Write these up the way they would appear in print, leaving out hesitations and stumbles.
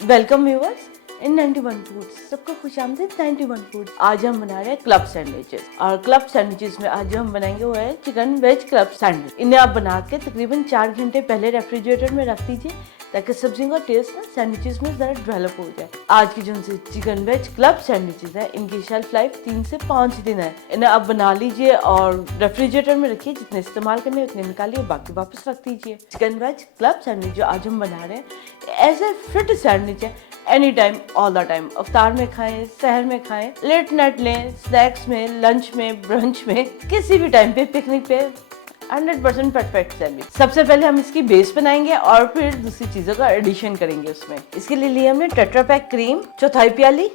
Welcome viewers in 91 foods. सबको खुशामदीद 91 food. आज हम बना रहे हैं क्लब सैंडविचेस, और क्लब सैंडविचेस में आज जो हम बनाएंगे वो है चिकन वेज क्लब सैंडविच। इन्हें आप बना के तकरीबन 4 घंटे पहले रेफ्रिजरेटर में रख दीजिए ताकि सब्जियों का टेस्ट ना सैंडविचेस में जरा डेवलप हो जाए। आज की जो चिकन वेज क्लब सैंडविचेस है इनकी शेल्फ लाइफ 3 से 5 दिन है। इन्हें आप बना लीजिए और रेफ्रिजरेटर में रखिए, जितने इस्तेमाल करने उतने निकालिए, बाकी वापस रख दीजिए। चिकन वेज क्लब सैंडविच जो आज हम बना रहे हैं ऐसे फिट सैंडविच है, any time all the time. अफ्तार में खाएं, सहर में खाएं, लेट नाइट लें, स्नैक्स में, लंच में, ब्रंच में, किसी भी टाइम पे, पिकनिक पे 100% परफेक्ट सैंडविच। सबसे पहले हम इसकी बेस बनाएंगे और फिर दूसरी चीजों का एडिशन करेंगे उसमें। इसके लिए लिए हमने टेट्रा पैक क्रीम, चौथाई प्याली।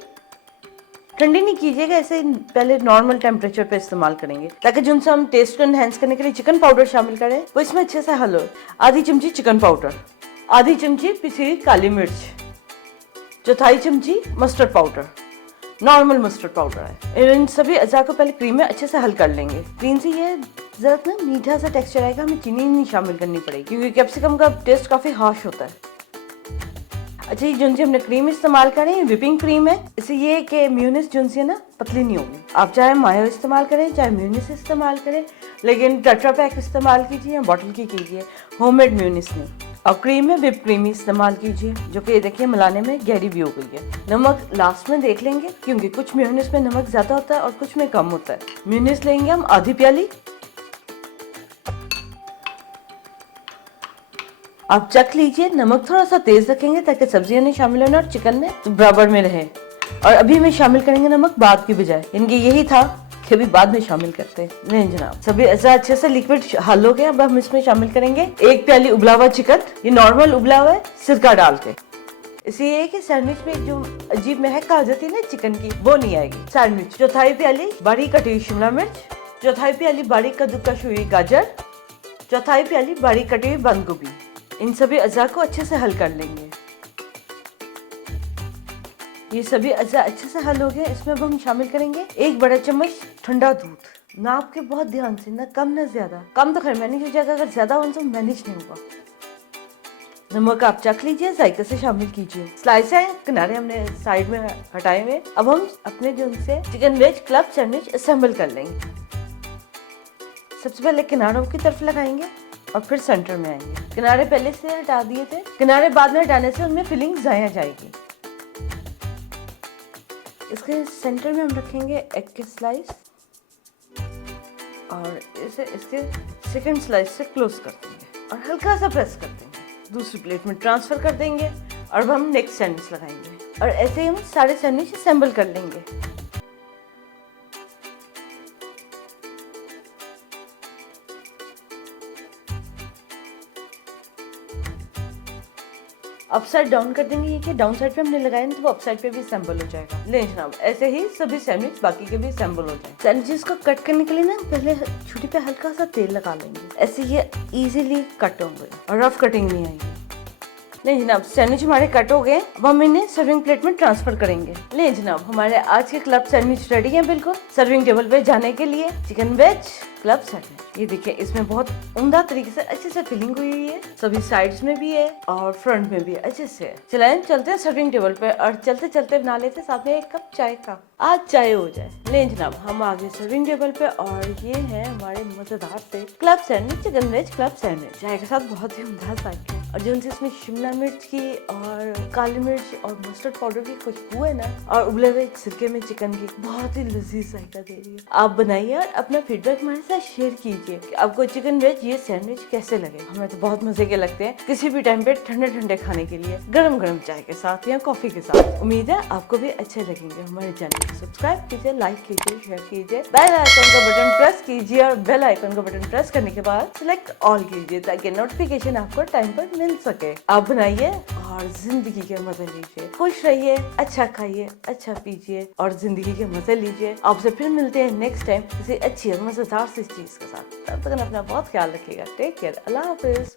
ठंडी नहीं कीजिएगा, ऐसे पहले नॉर्मल टेम्परेचर पे इस्तेमाल करेंगे ताकि जिनसे हम टेस्ट को एनहेंस करने के लिए चिकन पाउडर शामिल करें वो इसमें अच्छे से हल हो। आधी चमची चिकन पाउडर, आधी चमची पिसी हुई काली मिर्च, चौथाई चमची mustard powder, normal mustard powder है। इन सभी अज़ा को पहले क्रीम में अच्छे से हल कर लेंगे। क्रीम से ये जरा ना मीठा सा टेक्सचर आएगा, हमें चीनी नहीं शामिल करनी पड़ेगी क्योंकि कैप्सिकम का टेस्ट काफी हार्श होता है। अच्छा, ये जो हमने क्रीम इस्तेमाल करें विपिंग क्रीम है। इससे ये कि म्यूनिस जो है ना पतली नहीं होगी। आप चाहे मायो इस्तेमाल करें चाहे म्यूनिस इस्तेमाल करें, लेकिन टेट्रा पैक इस्तेमाल कीजिए या बॉटल की कीजिए, होममेड म्यूनिस नहीं। और क्रीम में विप क्रीम ही इस्तेमाल कीजिए, जो कि देखिए मिलाने में गहरी भी हो गई है। नमक लास्ट में देख लेंगे क्योंकि कुछ म्यूनिस में नमक ज्यादा होता है और कुछ में कम होता है। म्यूनिस लेंगे हम आधी प्याली। आप चख लीजिए, नमक थोड़ा सा तेज रखेंगे ताकि सब्जियां नहीं शामिल होने और चिकन ने बराबर में रहे। और अभी में शामिल करेंगे नमक बाद की बजाय, इनकी यही था कि अभी बाद में शामिल करते हैं। नहीं जनाब, सभी ऐसा अच्छे से लिक्विड हल हो गया। अब हम इसमें शामिल करेंगे 1 प्याली उबला हुआ चिकन। ये नॉर्मल उबला हुआ है, सिरका डाल के। इसी ये कि सैंडविच में जो अजीब महक आ जाती है ना चिकन की, वो नहीं आएगी। सैंडविच चौथाई प्याली बारीक कटी हुई शिमला मिर्च, चौथाई प्याली बारीक कद्दूकस हुई गाजर, चौथाई प्याली बारीक कटी हुई बंद गोभी। इन सभी अज़ा को अच्छे से हल कर लेंगे। ये सभी अज़ा अच्छे से हल हो गए। इसमें अब हम शामिल करेंगे 1 बड़ा चम्मच ठंडा दूध। नाप के बहुत ध्यान से, ना कम ना ज्यादा। कम तो खैर मैनेज हो जाएगा, अगर ज्यादा हो तो मैनेज नहीं होगा। नमक आप चख लीजिए, जायके से शामिल कीजिए। स्लाइस है किनारे हमने साइड में हटाए हुए। अब हम अपने जो उनसे chicken veg club sandwich assemble कर लेंगे। सबसे पहले किनारों की तरफ लगाएंगे और फिर सेंटर में आएंगे। किनारे पहले से हटा दिए थे, किनारे बाद में हटाने से उनमें फिलिंग जाया जाएगी। इसके सेंटर में हम रखेंगे एग के स्लाइस और इसे इसके सेकंड स्लाइस से क्लोज कर देंगे और हल्का सा प्रेस कर देंगे। दूसरी प्लेट में ट्रांसफर कर देंगे और अब हम नेक्स्ट सैंडविच लगाएंगे और ऐसे ही हम सारे सैंडविच असेंबल कर लेंगे। अपसाइड डाउन कर देंगे, ये कि डाउन साइड पे हमने लगाया तो वो अपसाइड पे भी असेंबल हो जाएगा। ले जनाब, ऐसे ही सभी सैंडविच बाकी के भी असेंबल हो जाए। सैंडविचेस को कट करने के लिए ना पहले छुरी पे हल्का सा तेल लगा लेंगे, ऐसे ये इजीली कट होंगे और रफ कटिंग नहीं आएगी। नहीं जनाब, सैंडविच हमारे कट हो गए। अब हम इन्हें सर्विंग प्लेट में ट्रांसफर करेंगे। ले जनाब, हमारे आज के क्लब सैंडविच रेडी हैं बिल्कुल सर्विंग टेबल पे जाने के लिए। चिकन वेज क्लब सैंडविच, ये देखिए इसमें बहुत उम्दा तरीके से अच्छे से फिलिंग हुई हुई है, सभी साइड्स में भी है और फ्रंट में भी अच्छे से। चलें चलते हैं सर्विंग टेबल पे और चलते चलते बना लेते हैं साथ में 1 कप चाय का। आज चाय हो जाए। ले जनाब, हम आ गए सर्विंग टेबल पे और ये है हमारे मजेदार से club sandwich, chicken veg club sandwich. चाय के साथ बहुत ही उम्दा जायका है और जो इसमें शिमला मिर्च की और काली मिर्च और मस्टर्ड पाउडर की खुशबू है ना, और उबले हुए सिरके में चिकन की बहुत ही लजीज जायका दे रही है। आप बनाइए और अपना फीडबैक हमारे साथ शेयर कीजिए कि आपको चिकन वेज ये सैंडविच कैसे लगे। हमें तो बहुत मजे के लगते हैं, किसी भी टाइम पे ठंडे ठंडे खाने के लिए, गरम गरम चाय के साथ या कॉफी के साथ। उम्मीद है आपको भी अच्छे लगेंगे। हमारे चैनल को सब्सक्राइब कीजिए, लाइक कीजिए, शेयर कीजिए, बेल आइकन का बटन प्रेस कीजिए और बेल आइकन का बटन प्रेस करने के बाद सिलेक्ट ऑल कीजिए ताकि नोटिफिकेशन आपको टाइम पर मिल सके। आप बनाइए और जिंदगी के मजे लीजिए, खुश रहिए, अच्छा खाइए, अच्छा पीजिए और जिंदगी के मजे लीजिए। आपसे फिर मिलते हैं नेक्स्ट टाइम किसी अच्छी और मजेदार सी चीज के साथ। तब तक अपना बहुत ख्याल रखिएगा। टेक केयर, अल्लाह हाफिज।